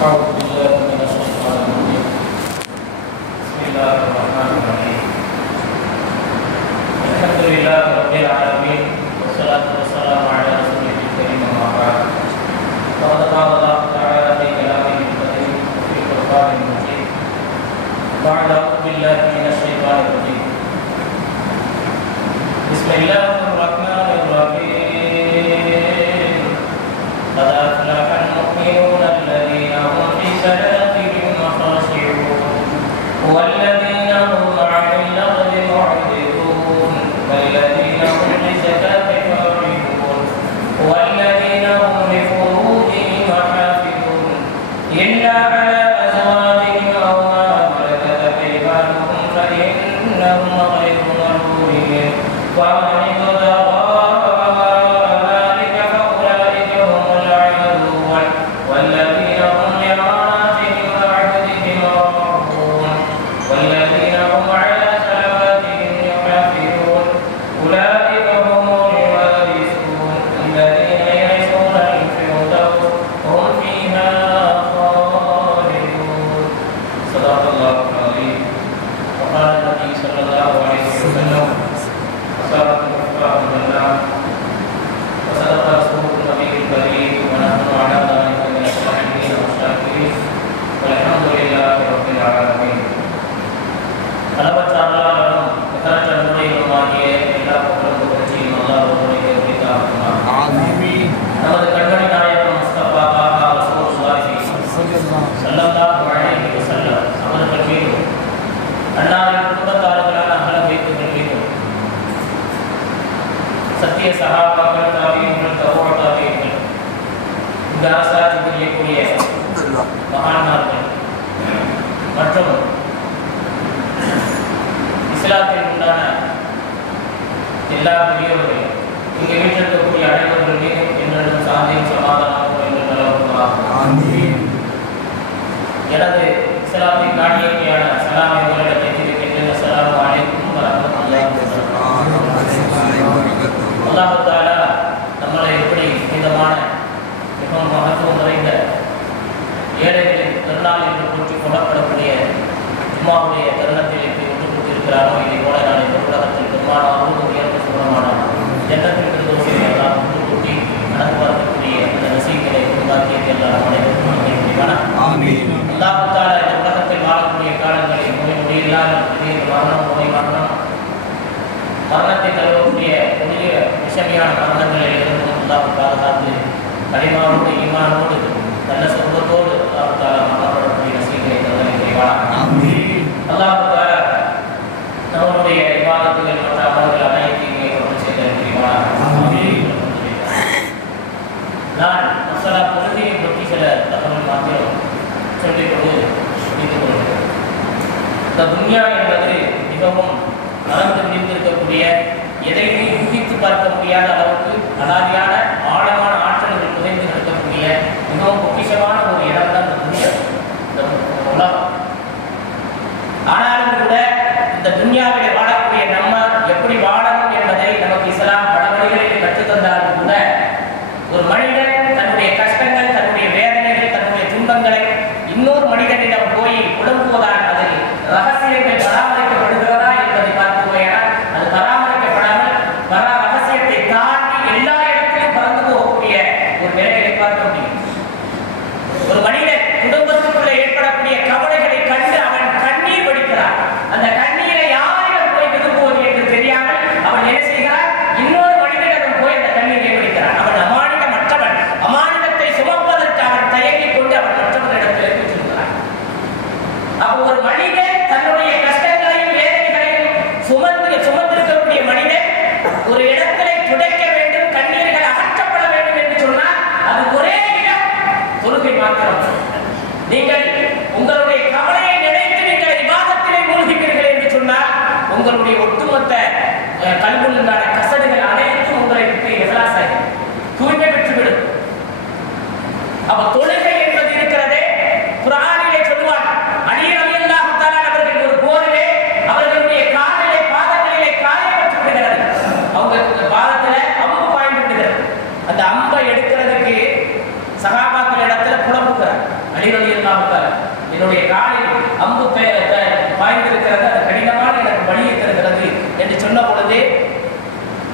of மகான்மார்கள். மற்றும் இஸ்லாத்தில் உண்டான எல்லா பெரியவர்கள் இங்கே வீட்டிற்கக்கூடிய அனைவர்கள் மீதும் என்றும் சாந்தியும் சமாதானமும் என்று எனது இஸ்லாத்தின் காணியமையான சலாம் எங்களிடம் எதிர்க்கின்ற சலாம் அனைத்தும் அல்லாஹ் அம்மாவுடைய தருணத்தில் எப்படி இதை போல நாளை உலகத்தில் பெருமானாகவும் உயர்ந்த சுகமானான் ஜன்னத்தில் இருந்தவர்கள் எல்லாம் ஒன்று இந்த உலகத்தில் வாழக்கூடிய காலங்களில் நோய் முடியில்லாத மரணம் நோய் மரணம். மரணத்தை தழுவக்கூடிய புதிய விஷமையான மரணங்களில் இருந்து அல்லாஹ் பாதுகாத்து கனிமாவோடு ஈமானோடு நல்ல சொந்தத்தோடு சொல்லிக்கொண்டு இது இந்த துன்யா என்பது மிகவும் மனம் தெரிந்திருக்கக்கூடிய எதையுமே யூகித்து பார்க்க முடியாத அளவுக்கு அனாதியான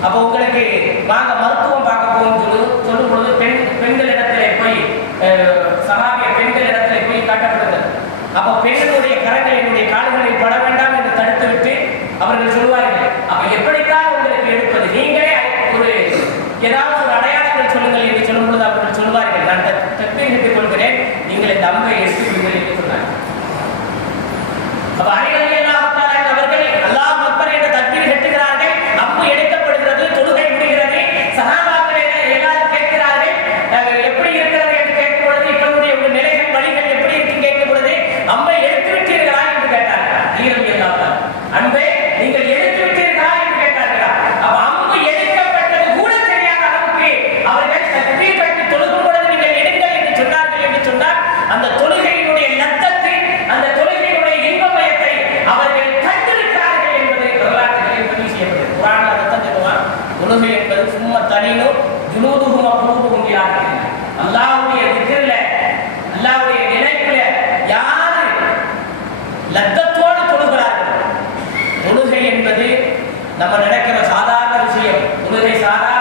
அப்போ உங்களுக்கு நாங்க மருத்துவம் பார்க்க போகும்போது சொல்லும் பொழுது பெண் பெண்கள் இடத்துல போய் சகாபிய பெண்கள் இடத்துல போய் காட்டப்படுது அப்போ பெண்களுடைய கரங்கள் லத்தத்தோடு தொழுகிறார்கள். தொழுகை என்பது நம்ம நடக்கிற சாதாரண விஷயம். தொழுகை சாதாரண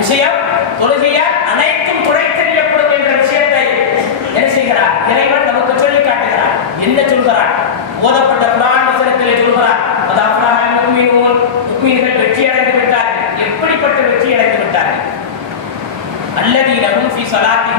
விஷயம் தொழுகையால் அனைத்தும் துணை தெரியப்படும் என்ற விஷயத்தை என்ன செய்கிறார்? இறைவன் நமக்கு சொல்லி காட்டுகிறார். என்ன சொல்கிறார்? ஓதப்பட்ட குரான் வசனத்திலே சொல்கிறார் அது அப்ராஹாம் முக்மீன்கள் முக்மீன்கள் வெற்றி அடைந்து விட்டார் எப்படிப்பட்ட வெற்றி அடைந்து விட்டார் அல்லது இடமும் ஃபி சலாத்தி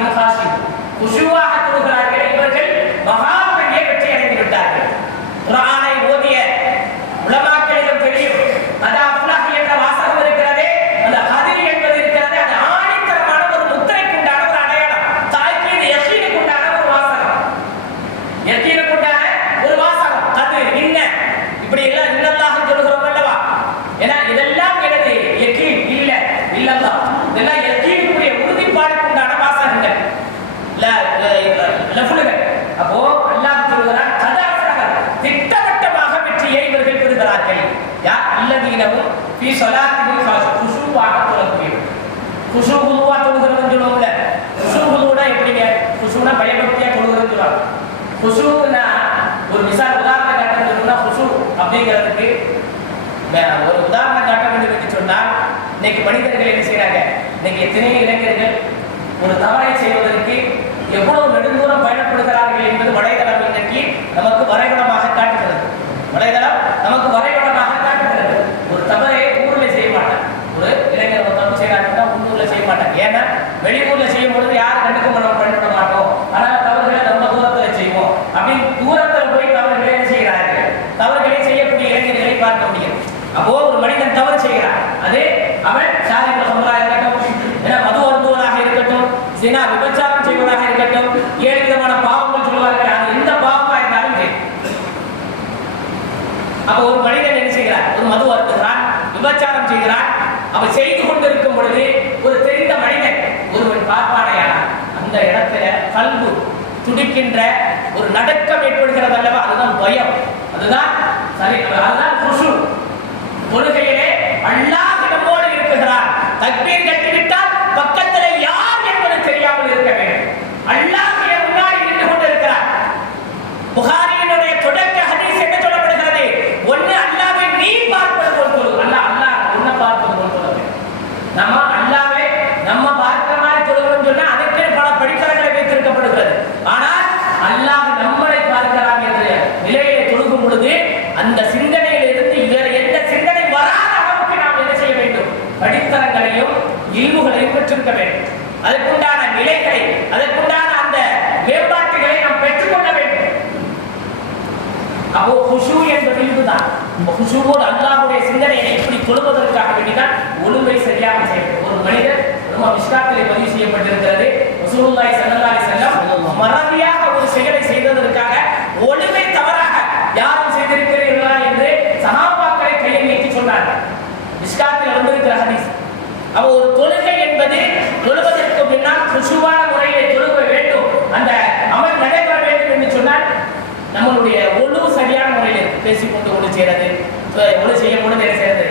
ஹுசூக்குன்னா ஒரு மிசால் உதாரணம் காட்ட வேண்டும்னா ஹுசூ அப்படிங்கிறதுக்கு ஒரு உதாரணம் காட்ட வேண்டும் என்று சொன்னால் இன்னைக்கு மனிதர்கள் என்ன செய்யறாங்க இன்னைக்கு எத்தனை இளைஞர்கள் ஒரு தவறை செய்வதற்கு எவ்வளவு நெடுந்தூரம் பயணப்படுகிறார்கள் என்பது வலைதளம் இன்றைக்கு நமக்கு வரைபடமாக காட்டுகிறது. வலைதளம் நமக்கு வரைபடமாக காட்டுகிறது. ஒரு தவறை ஊர்ல செய்ய மாட்டாங்க. ஒரு இளைஞர் மொத்தம் செய்யறாங்கன்னா உள்ளூர்ல செய்ய மாட்டாங்க. ஏன்னா வெளியூர்ல செய்ய அப்ப ஒரு மனிதன் என்ன செய்கிறார் ஒரு மது வருத்துகிறார் விபச்சாரம் செய்கிறான். அவன் செய்து கொண்டிருக்கும் பொழுது ஒரு தெரிந்த மனிதன் ஒருவன் பார்ப்பானையான அந்த இடத்துல கல்பு துடிக்கின்ற ஒரு நடுக்கம் ஏற்படுகிறது அல்லவா? அதுதான் பயம். அதுதான் சரி அதுதான் குசு. தொழுகையிலே அல்லாஹ் நம்மோடு இருக்கிறார் தக்பீர் கட்டிவிட்டால் பக்கத்துல யார் என்பது தெரியாமல் இருக்க வேண்டும் அல்லாஹ் என் முன்னாடி நின்று கொண்டிருக்கிறார் புகாரியினுடைய தொடக்க ஹதீஸ் என்ன சொல்லப்படுகிறது ஒண்ணு அல்லாஹ்வை நீ பார்ப்பது போல் தொழு அல்லாஹ் அல்லாஹ் உன்னை பார்ப்பது போல் தொழு நம்ம அல்லாஹ்வை நம்ம பார்க்கிற மாதிரி தொழுகிறோம்னு சொன்னா அதுக்கு பல படித்தரங்களை வைத்திருக்கப்படுகிறது ஆனால் அல்லாஹ் நம்மளை பார்க்கிறான் என்ற நிலையிலே தொழுகும் பொழுது அந்த சிந்தனையிலிருந்து வேற எந்த சிந்தனை வராத அளவுக்கு நாம் என்ன செய்ய வேண்டும் படித்தரங்களையும் இல்முகளையும் பெற்றிருக்க வேண்டும் அதற்குண்டான நிலைகளை அதற்குண்டான அந்த மேம்பாட்டுகளை நாம் பெற்றுக்கொள்ள வேண்டும் அப்போ குஷு என்பது இதுதான் குஷுவோடு அல்லாஹ்வுடைய சிந்தனையை இப்படி தொழுவதற்காக வேண்டிதான் ஒழுங்கை சரியாக செய்யணும் ஒரு மனிதர் ரொம்ப மிஸ்காத்திலே பதிவு செய்யப்பட்டிருக்கிறது. ரசூலுல்லாஹி ஸல்லல்லாஹு அலைஹி வஸல்லம் மறதியாக ஒரு செயலை செய்ததற்காக ஒழுங்கை தவறாக யாரும் செய்திருக்கிறீர்களா என்று சஹாபாக்களை கையை நீட்டி சொன்னார்கள் மிஸ்காத்தில் வந்திருக்கிற ஹதீஸ். அப்போ ஒரு தொழுகை என்பது தொழுவதற்கு முன்னால் குஷுவான முறையிலே தொழுக வேண்டும். அந்த அமல் நடைபெற வேண்டும் என்று சொன்னால் நம்மளுடைய ஒழு சரியான முறையில் இருக்கு பேசிக்கொண்டு ஒழு செய்யறது. அஹ் செய்ய செய்யும் என்ன செய்யறது?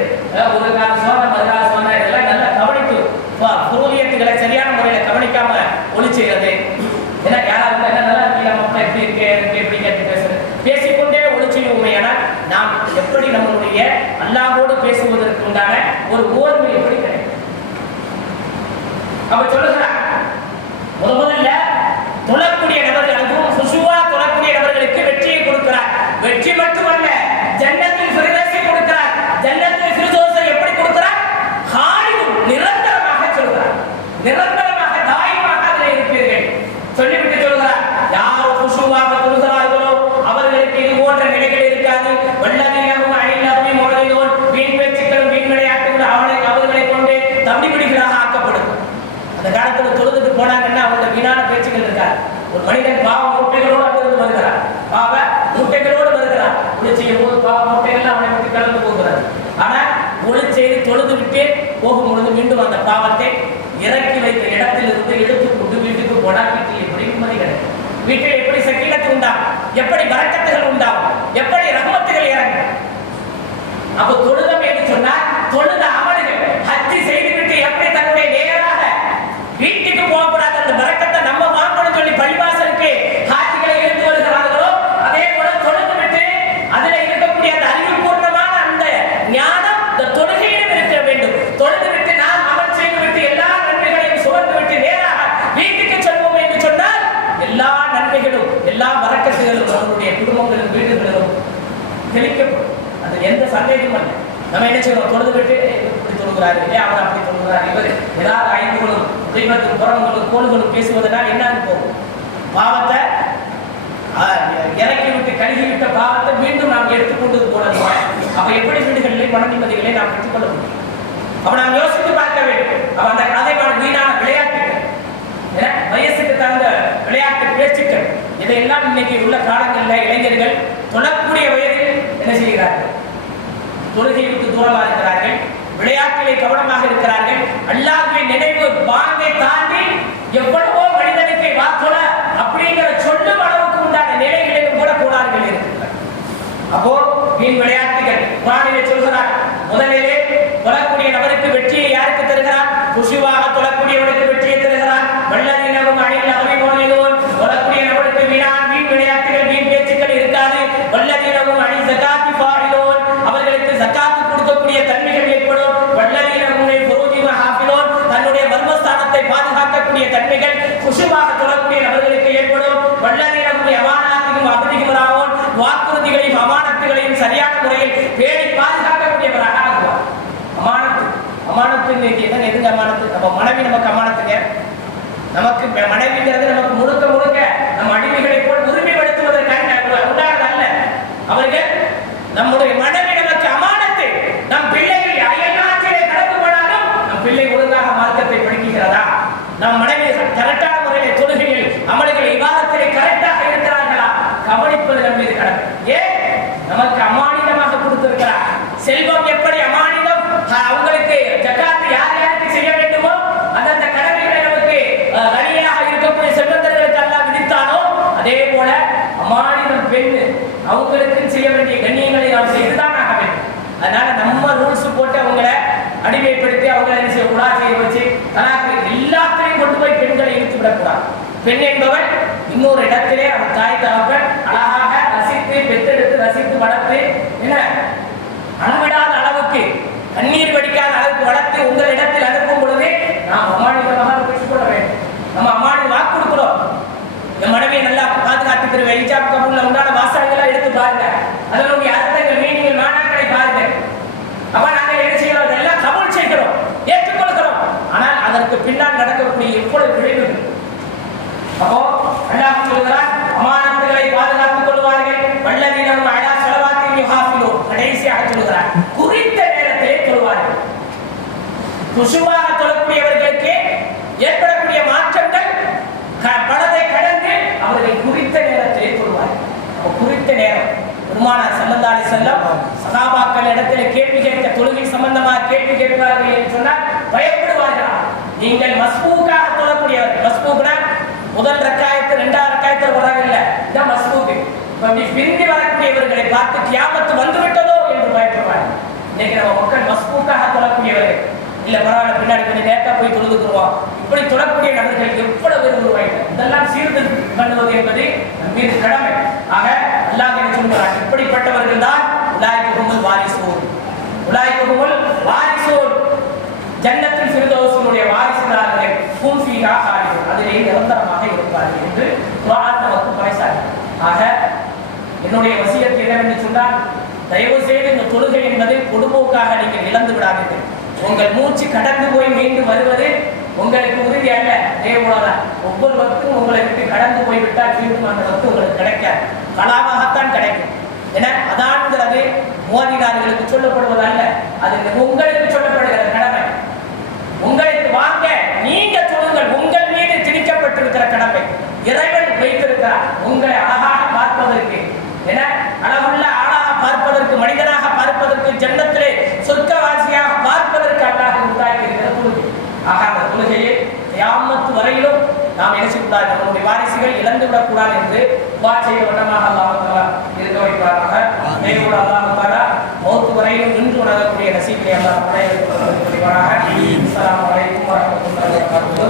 ஒரு கால சோழ மறுகால சோழ இதெல்லாம் நல்லா கவனித்து புரோகியத்துகளை சரியான முறையில் கவனிக்காம ஒளி செய்யறது. ஏன்னா யாராவது என்ன நல்லா இருக்கீங்க அப்பா எப்படி இருக்கு எனக்கு எப்படி கேட்டு பேசுறது. பேசிக்கொண்டே ஒளி செய்வோமே ஆனால் நாம் எப்படி நம்மளுடைய அல்லாஹோடு பேசுவதற்கு உண்டான ஒரு போர் எப்படி உண்டாகும். எப்படி ரஹமத்துகள் இறங்கும்? அப்ப தொழுதம் என்று சொன்னால் தொழுதா அமல்கள் ஹஜ்ஜி செய்துவிட்டு எப்படி தன்னுடைய நேராக வீட்டுக்கு போகக்கூடாது அந்த பறக்கத்தை நம்ம வாங்கணும் சொல்லி பள்ளிவாசலுக்கு ஹாஜிகளை இருந்து வருகிறார்களோ அதே போல தொழுது விட்டு அதுல இருக்கக்கூடிய அந்த அறிவுபூர்ணமான அந்த ஞானம் இந்த தொழுகையிலும் இருக்க வேண்டும் தொழுது விட்டு நாம் அமல் செய்து விட்டு எல்லா நன்மைகளையும் சுமந்து விட்டு நேராக வீட்டுக்கு செல்வோம் என்று சொன்னால் எல்லா நன்மைகளும் எல்லா வரக்கத்துகளும் நம்மளுடைய குடும்பங்களும் வீடுகளிலும் தெளிக்கப்படும் அது எந்த சந்தேகமும் இல்லை நம்ம என்ன செய்வோம்? தொழுது விட்டு இப்படி தொழுகிறாரு இல்லையா? அவர் அப்படி தொழுகிறார். இவர் ஏதாவது ஐந்துகளும் தெய்வத்தும் புறங்களும் கோள்களும் பேசுவதனால் என்ன போகும் பாவத்தை இறக்கி விட்டு கழுகி விட்ட பாவத்தை மீண்டும் நாம் எடுத்துக்கொண்டு போனது அப்ப எப்படி வீடுகளிலே மன நிம்மதிகளை நாம் பெற்றுக்கொள்ள முடியும்? அப்ப நாம் யோசித்து பார்க்க வேண்டும். அப்ப அந்த கதைக்கான வீணான விளையாட்டுகள். வயசுக்கு தகுந்த விளையாட்டு பேச்சுக்கள். இதையெல்லாம் இன்னைக்கு உள்ள காலங்களில் இளைஞர்கள் தொடக்கூடிய வயதில் என்ன செய்கிறார்கள்? தொழுகை விட்டு தூரமாக இருக்கிறார்கள் விளையாட்டிலே கவனமாக இருக்கிறார்கள் அல்லாஹ்வை நினைவு பாங்கை மனைவி நமக்கு அம்மானத்துங்க நமக்கு மனைவிங்கிறது நமக்கு முழுக்க முழுக்க நம் அடிமைகளை போல் உரிமைப்படுத்துவதற்காக உண்டானது அல்ல. அவர்கள் நம்முடைய மனைவி நமக்கு அமானத்தை நம் பிள்ளைகள் அயல்நாட்டிலே கடந்து போனாலும் நம் பிள்ளை ஒழுங்காக மார்க்கத்தை படிக்கிறதா நம் மனைவி கரெக்டான முறையிலே தொழுகையில் அமல்கள் விவாதத்திலே கரெக்டாக இருக்கிறார்களா? கவனிப்பது நம் மீது கடமை. ஏன்? நமக்கு அமானிதமாக கொடுத்திருக்கிறார். செல்வம் எப்படி அமானிதம் அவங்களுக்கு செய்ய வேண்டிய கண்ணியங்களை நாம் செய்துதான் ஆக வேண்டும். அதனால நம்ம ரூல்ஸ் போட்டு அவங்களை அடிமைப்படுத்தி அவங்களை என்ன செய்யக்கூடாது செய்ய வச்சு தனக்கு எல்லாத்திலையும் கொண்டு போய் பெண்களை இழுத்து விடக்கூடாது. பெண் என்பவள் இன்னொரு இடத்திலே அவன் தாய் தகப்பன் அழகாக ரசித்து பெற்றெடுத்து ரசித்து வளர்த்து என்ன? அளவிடாத அளவுக்கு கண்ணீர் வடிக்காத அளவுக்கு வளர்த்து உங்கள் இடத்தில் அனுப்பும் பொழுது நாம் அம்மானிதமாக பெற்றுக்கொள்ள வேண்டும் நம்ம அம்மானி வாக்கு கொடுக்கிறோம் என் மனைவியை நல்லா பாதுகாத்துக்கிறேன் இஜாப் கபூல்ல உண்டான வாசகங்களை எடுத்து பாருங்க அதனுடைய அர்த்தங்கள் மீனிங்கள் மாணாக்களை பாருங்க அப்ப நாங்கள் என்ன செய்யறோம் அதெல்லாம் கபூல் செய்கிறோம் ஏற்றுக்கொள்கிறோம் ஆனால் அதற்கு பின்னால் நடக்கக்கூடிய எவ்வளவு விளைவுகள் அப்போ அல்லாஹ் சொல்கிறார் அமானத்துகளை பாதுகாத்துக் கொள்வார்கள் வல்லதீனம் அழா செலவாத்தின் யுகாஃபிலோ கடைசியாக சொல்கிறார் குறித்த நேரத்திலே தொழுவார்கள் குசுவாக தொழக்கூடியவர்களுக்கு ஏற்படக்கூடிய மாற்றங்கள் க- பலதை கடந்து அவர்கள் குறித்த நேரத்திலே தொழுவார்கள். குறித்த நேரம் பெருமானார் சம்பந்தாலே செல்லம் சகாபாக்கள் இடத்துல கேள்வி கேட்க தொழுகை சம்பந்தமாக கேள்வி கேட்பார்கள் என்று சொன்னால் பயப்படுவார்களா? நீங்கள் மஸ்பூக்காக தொழக்கூடியவர்கள் மஸ்பூக்னா முதல் ரக்காயத்து இரண்டாவது ரக்காயத்தில் வராங்க இல்ல? இதான் மஸ்பூக்கு. இப்படி பிரிந்து வரக்கூடியவர்களை பார்த்து கியாமத்து வந்துவிட்டதோ என்று பயப்படுவாங்க இன்னைக்கு நம்ம மக்கள் மஸ்பூக்காக தொழக்கூடியவர்கள். இல்ல பரவாயில்ல பின்னாடி கொஞ்சம் லேட்டாக போய் தொழுதுக்குருவோம் இப்படி தொடக்கூடிய நபர்கள் எவ்வளவு பேர் உருவாயிட்டு இதெல்லாம் சீர்திருத்தம் பண்ணுவது என்பது நம் மீது கடமை. ஆக அல்லாஹ் என்ன சொல்கிறார் இப்படிப்பட்டவர்கள் தான் உலாய்க்குமுல் வாரிசூர் உலாய்க்குமுல் வாரிசோர் ஜன்னத்தில் சிறுதோசனுடைய வாரிசுதாரர்கள் ஹும் ஃபீஹா ஹாலிதூன் அதிலே நிரந்தரமாக இருப்பார்கள் என்று குர்ஆன் நமக்கு பறைசார் ஆக என்னுடைய வசியத்தை என்னவென்று சொன்னால் தயவு செய்து இந்த தொழுகை என்பதை பொதுபோக்காக நீங்கள் இழந்து விடாதீர்கள். உங்கள் மூச்சு கடந்து போய் மீண்டு வருவது உங்களுக்கு உறுதி அல்ல. தேவனால ஒவ்வொரு வக்தும் உங்களை விட்டு கடந்து போய் விட்டால் மீண்டும் அந்த வக்து உங்களுக்கு கிடைக்காது. கலாமாகத்தான் கிடைக்கும். என அதான்ங்கிறது மோதிகாரிகளுக்கு சொல்லப்படுவது அல்ல அது உங்களுக்கு சொல்லப்படுது கடமை உங்களுக்கு வாங்க நீங்க சொல்லுங்கள் உங்கள் மீது திணிக்கப்பட்டிருக்கிற கடமை இறைவன் வைத்திருக்கிறார் உங்களை அழகாக பார்ப்பதற்கு என அழகுள்ள ஆளாக பார்ப்பதற்கு மனிதனாக பார்ப்பதற்கு ஜன்னத்திலே சொர்க்கவாசியாக பார்ப்பதற்கு அல்லாஹ் உண்டாக்கி இருக்கிற தொழுகை ஆக அந்த தொழுகையை கியாமத்து வரையிலும் நாம் என்ன செய்யக்கூடாது நம்முடைய வாரிசுகள் விடக்கூடாது என்று துவா செய்ய வண்ணமாக அல்லாஹ் இருக்க வைப்பாராக. மேலோடு அல்லாஹ் மௌத்து வரையிலும் நின்று உணரக்கூடிய நசீபிலே அல்லாஹ் புரிவாராக அஸ்ஸலாமு அலைக்கும் வரஹ்மத்துல்லாஹி வபரகாத்துஹு.